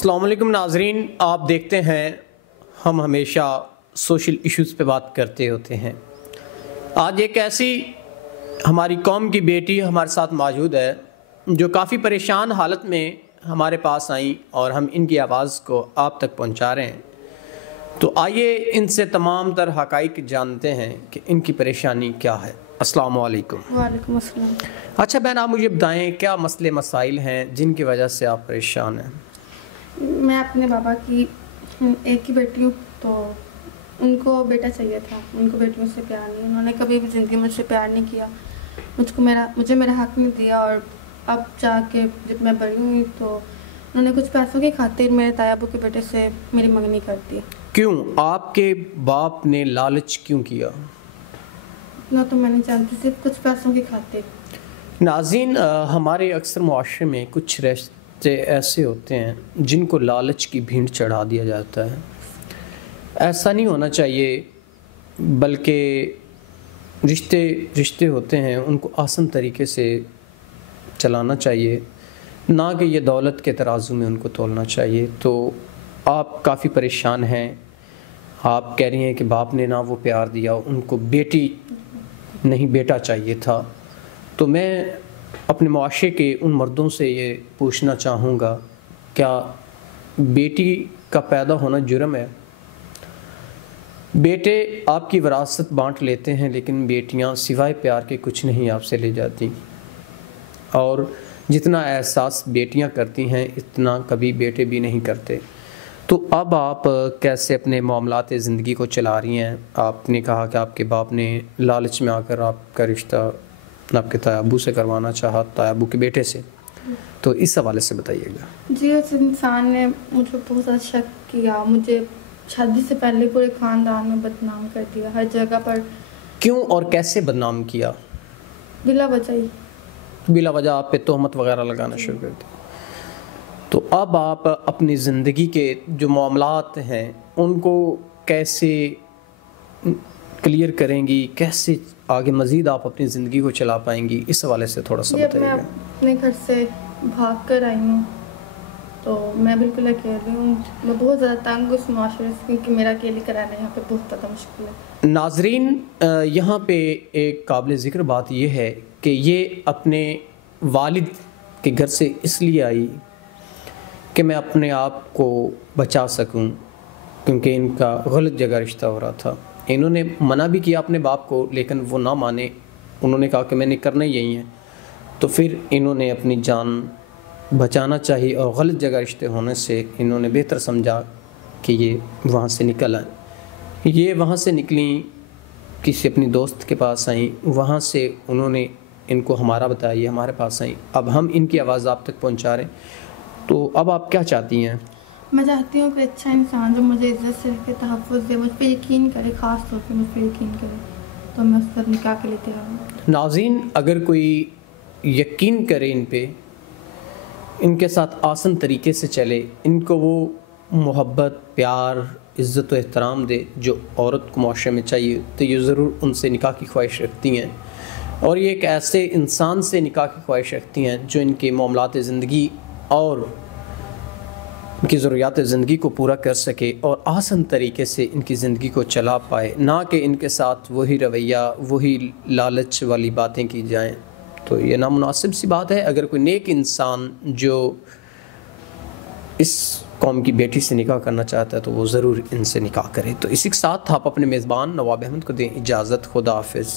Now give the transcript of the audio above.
अस्सलाम वालेकुम नाज़रीन, आप देखते हैं हम हमेशा सोशल इश्यूज़ पे बात करते होते हैं। आज एक ऐसी हमारी कौम की बेटी हमारे साथ मौजूद है जो काफ़ी परेशान हालत में हमारे पास आई और हम इनकी आवाज़ को आप तक पहुंचा रहे हैं। तो आइए इनसे तमाम तर हक़ाइक़ जानते हैं कि इनकी परेशानी क्या है। अस्सलाम वालेकुम। वालेकुम अस्सलाम। अच्छा बहन, आप मुझे बताएं क्या मसले मसाइल हैं जिनकी वजह से आप परेशान हैं? मैं अपने बाबा की एक ही बेटी हूँ, तो उनको बेटा चाहिए था। उनको बेटियों से प्यार नहीं, उन्होंने कभी भी ज़िंदगी में मुझसे प्यार नहीं किया, मुझे मेरा हक़ नहीं दिया। और अब जाके जब मैं बड़ी हुई तो उन्होंने कुछ पैसों की खातिर मेरे ताया अबू के बेटे से मेरी मंगनी कर दी। क्यों? आपके बाप ने लालच क्यों किया? इतना तो मैं नहीं जानती, सिर्फ कुछ पैसों की खातिर। नाज़रीन, हमारे अक्सर मुआशरे में कुछ रिश्ते ऐसे होते हैं जिनको लालच की भीड़ चढ़ा दिया जाता है। ऐसा नहीं होना चाहिए, बल्कि रिश्ते होते हैं उनको आसान तरीके से चलाना चाहिए, ना कि ये दौलत के तराजू में उनको तोलना चाहिए। तो आप काफ़ी परेशान हैं, आप कह रही हैं कि बाप ने ना वो प्यार दिया, उनको बेटी नहीं बेटा चाहिए था। तो मैं अपने मुआशरे के उन मर्दों से ये पूछना चाहूँगा, क्या बेटी का पैदा होना जुर्म है? बेटे आपकी विरासत बांट लेते हैं, लेकिन बेटियां सिवाय प्यार के कुछ नहीं आपसे ले जाती। और जितना एहसास बेटियां करती हैं इतना कभी बेटे भी नहीं करते। तो अब आप कैसे अपने मामलात ज़िंदगी को चला रही हैं? आपने कहा कि आपके बाप ने लालच में आकर आपका रिश्ता आपके ताया अबू से करवाना चाहा, ताया अबू के बेटे से। तो इस हवाले से बताइएगा। जी, उस इंसान ने मुझे बहुत ज़्यादा शक किया, मुझे शादी से पहले पूरे ख़ानदान में बदनाम कर दिया, हर जगह पर। क्यों और कैसे बदनाम किया? बिला वजह ही, बिला वजह आप पे तोहमत वगैरह लगाना शुरू कर दी। तो अब आप अपनी ज़िंदगी के जो मामलात हैं उनको कैसे क्लियर करेंगी, कैसे आगे मज़ीद आप अपनी ज़िंदगी को चला पाएंगी, इस हवाले से थोड़ा सा बताइएगा। मैं अपने घर से भाग कर आई हूँ, तो मैं बिल्कुल अकेली हूँ। मैं बहुत ज़्यादा तंग उस माशरे से, क्योंकि मेरा अकेले कराना यहाँ पे बहुत ज़्यादा मुश्किल है। नाज़रीन, यहाँ पे एक काबिल ज़िक्र बात यह है कि ये अपने वालिद के घर से इसलिए आई कि मैं अपने आप को बचा सकूं, क्योंकि इनका गलत जगह रिश्ता हो रहा था। इन्होंने मना भी किया अपने बाप को, लेकिन वो ना माने। उन्होंने कहा कि मैंने करना यही है। तो फिर इन्होंने अपनी जान बचाना चाहिए और गलत जगह रिश्ते होने से इन्होंने बेहतर समझा कि ये वहाँ से निकल आए। ये वहाँ से निकली, किसी अपनी दोस्त के पास आई, वहाँ से उन्होंने इनको हमारा बताया, ये हमारे पास आई। अब हम इनकी आवाज़ आप तक पहुँचा रहे हैं। तो अब आप क्या चाहती हैं? मैं चाहती हूँ कि अच्छा इंसान जो मुझे इज़्ज़त से रखे, तहफ़्फ़ुज़ दे, मुझ पर यकीन करे, ख़ास तौर पे मुझ पर यकीन करे, तो मैं उस पर निकाह के लिए तैयार हूँ। नाज़रीन, अगर कोई यकीन करे इन पे, इनके साथ आसान तरीके से चले, इनको वो मोहब्बत, प्यार, इज़्ज़त व एहतराम दे जो औरत को मुआशरे में चाहिए, तो ये ज़रूर उनसे निकाह की ख्वाहिश रखती हैं। और ये एक ऐसे इंसान से निकाह की ख्वाहिश रखती हैं जो इनके मामलात ज़िंदगी और इनकी ज़रूरियात ज़िंदगी को पूरा कर सके और आसान तरीके से इनकी ज़िंदगी को चला पाए, ना कि इनके साथ वही रवैया, वही लालच वाली बातें की जाएं। तो ये नामुनासिब सी बात है। अगर कोई नेक इंसान जो इस कौम की बेटी से निकाह करना चाहता है तो वो ज़रूर इनसे निकाह करे। तो इसी के साथ आप अपने मेज़बान नवाब अहमद को दें इजाज़त। खुदा हाफ़िज़।